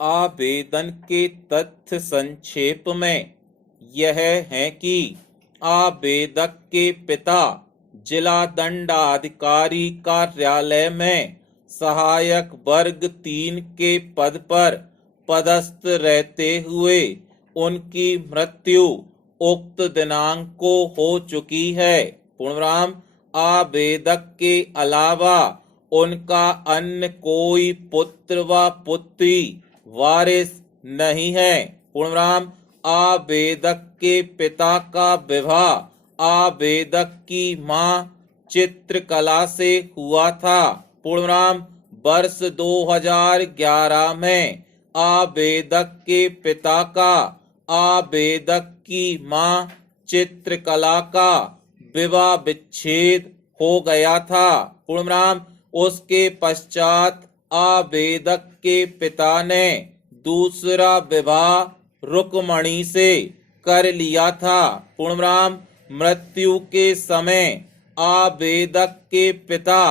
आवेदन के तथ्य संक्षेप में यह है कि आवेदक के पिता जिला दंडाधिकारी कार्यालय में सहायक वर्ग 3 के पद पर पदस्थ रहते हुए उनकी मृत्यु उक्त दिनांक को हो चुकी है। पूर्णविराम आवेदक के अलावा उनका अन्य कोई पुत्र व पुत्री वारिस नहीं है। पूर्णविराम आवेदक के पिता का विवाह आवेदक की मां चित्रकला से हुआ था। पूर्णविराम वर्ष 2011 में आवेदक के पिता का आवेदक की मां चित्रकला का विवाह विच्छेद हो गया था। पूर्णविराम उसके पश्चात आवेदक के पिता ने दूसरा विवाह रुक्मणी से कर लिया था। पूर्णविराम मृत्यु के समय आवेदक के पिता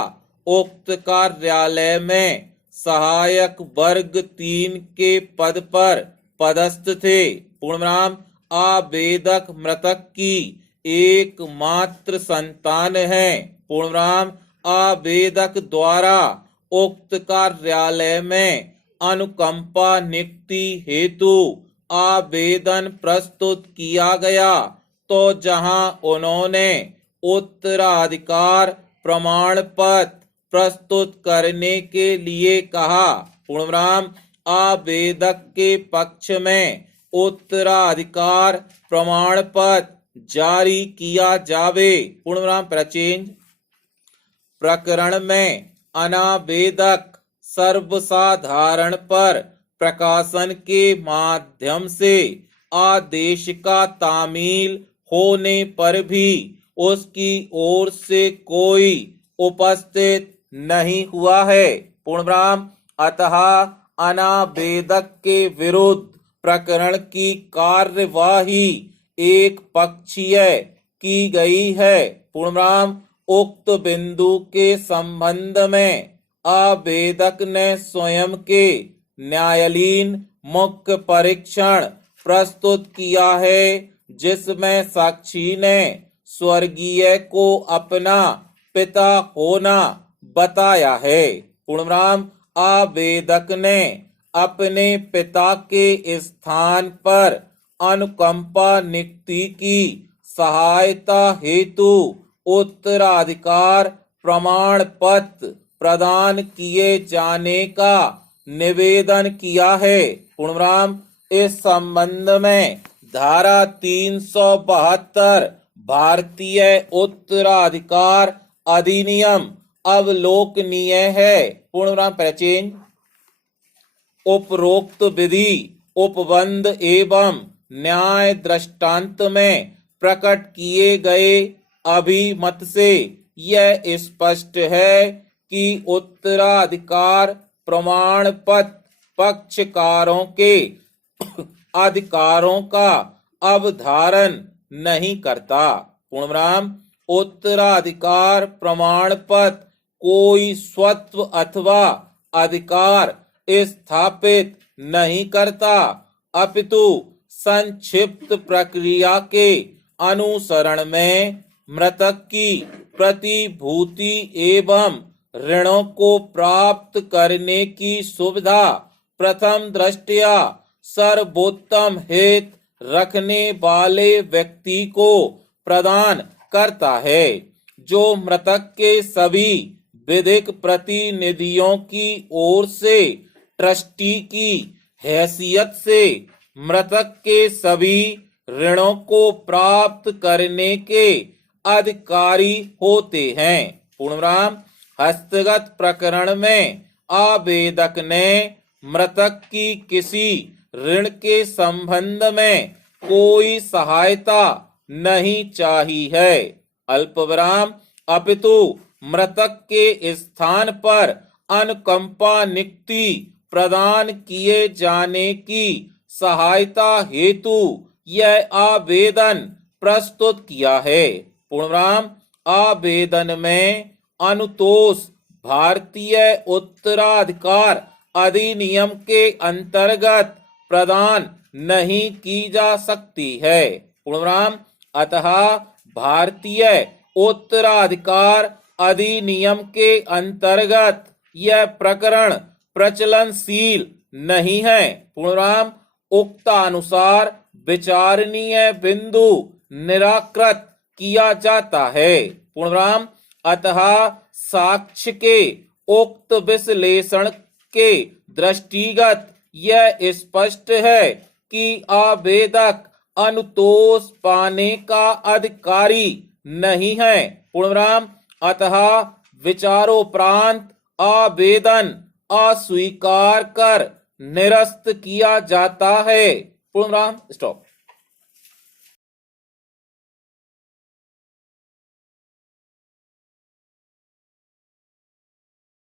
उक्त कार्यालय में सहायक वर्ग 3 के पद पर पदस्थ थे। पूर्णविराम आवेदक मृतक की एकमात्र संतान है। पूर्णविराम आवेदक द्वारा उक्त कार्यालय में अनुकंपा नियुक्ति हेतु आवेदन प्रस्तुत किया गया, तो जहां उन्होंने उत्तराधिकार प्रमाण पत्र प्रस्तुत करने के लिए कहा, पूर्णविराम आवेदक के पक्ष में उत्तराधिकार प्रमाण पत्र जारी किया जावे। पूर्णविराम प्रचेंज प्रकरण में अनावेदक सर्वसाधारण पर प्रकाशन के माध्यम से आदेश का तामील होने पर भी उसकी ओर से कोई उपस्थित नहीं हुआ है। पूर्णविराम अतः अनावेदक के विरुद्ध प्रकरण की कार्यवाही एक पक्षीय की गई है। पूर्णविराम उक्त बिंदु के संबंध में आवेदक ने स्वयं के न्यायालयीन मुख्य परीक्षण प्रस्तुत किया है, जिसमें साक्षी ने स्वर्गीय को अपना पिता होना बताया है। पूर्णविराम आवेदक ने अपने पिता के स्थान पर अनुकंपा नियुक्ति की सहायता हेतु उत्तराधिकार प्रमाण पत्र प्रदान किए जाने का निवेदन किया है। पूर्णविराम इस संबंध में धारा 372 भारतीय उत्तराधिकार अधिनियम अवलोकनीय है। पूर्णविराम प्रचेंज उपरोक्त विधि उपबंध एवं न्याय दृष्टांत में प्रकट किए गए अभिमत से यह स्पष्ट है कि उत्तराधिकार प्रमाण पत्र पक्षकारों के अधिकारों का अवधारण नहीं करता। पूर्णविराम उत्तराधिकार प्रमाण पत्र कोई स्वत्व अथवा अधिकार स्थापित नहीं करता, अपितु संक्षिप्त प्रक्रिया के अनुसरण में मृतक की प्रतिभूति एवं ऋणों को प्राप्त करने की सुविधा प्रथम दृष्टया सर्वोत्तम हित रखने वाले व्यक्ति को प्रदान करता है, जो मृतक के सभी विधिक प्रतिनिधियों की ओर से ट्रस्टी की हैसियत से मृतक के सभी ऋणों को प्राप्त करने के अधिकारी होते हैं। पूर्णविराम हस्तगत प्रकरण में आवेदक ने मृतक की किसी ऋण के संबंध में कोई सहायता नहीं चाही है। अल्पविराम अपितु मृतक के स्थान पर अनुकंपा नियुक्ति प्रदान किए जाने की सहायता हेतु यह आवेदन प्रस्तुत किया है। पूर्णविराम आवेदन में अनुतोष भारतीय उत्तराधिकार अधिनियम के अंतर्गत प्रदान नहीं की जा सकती है। पूर्णविराम अतः भारतीय उत्तराधिकार अधिनियम के अंतर्गत यह प्रकरण प्रचलनशील नहीं है। पूर्णविराम उक्तानुसार विचारणीय बिंदु निराकृत किया जाता है। पूर्णविराम अतः साक्ष्य के उक्त विश्लेषण के दृष्टिगत यह स्पष्ट है कि आवेदक अनुतोष पाने का अधिकारी नहीं है। पूर्णविराम अतः विचारोपरांत आवेदन अस्वीकार कर निरस्त किया जाता है। पूर्णविराम स्टॉप।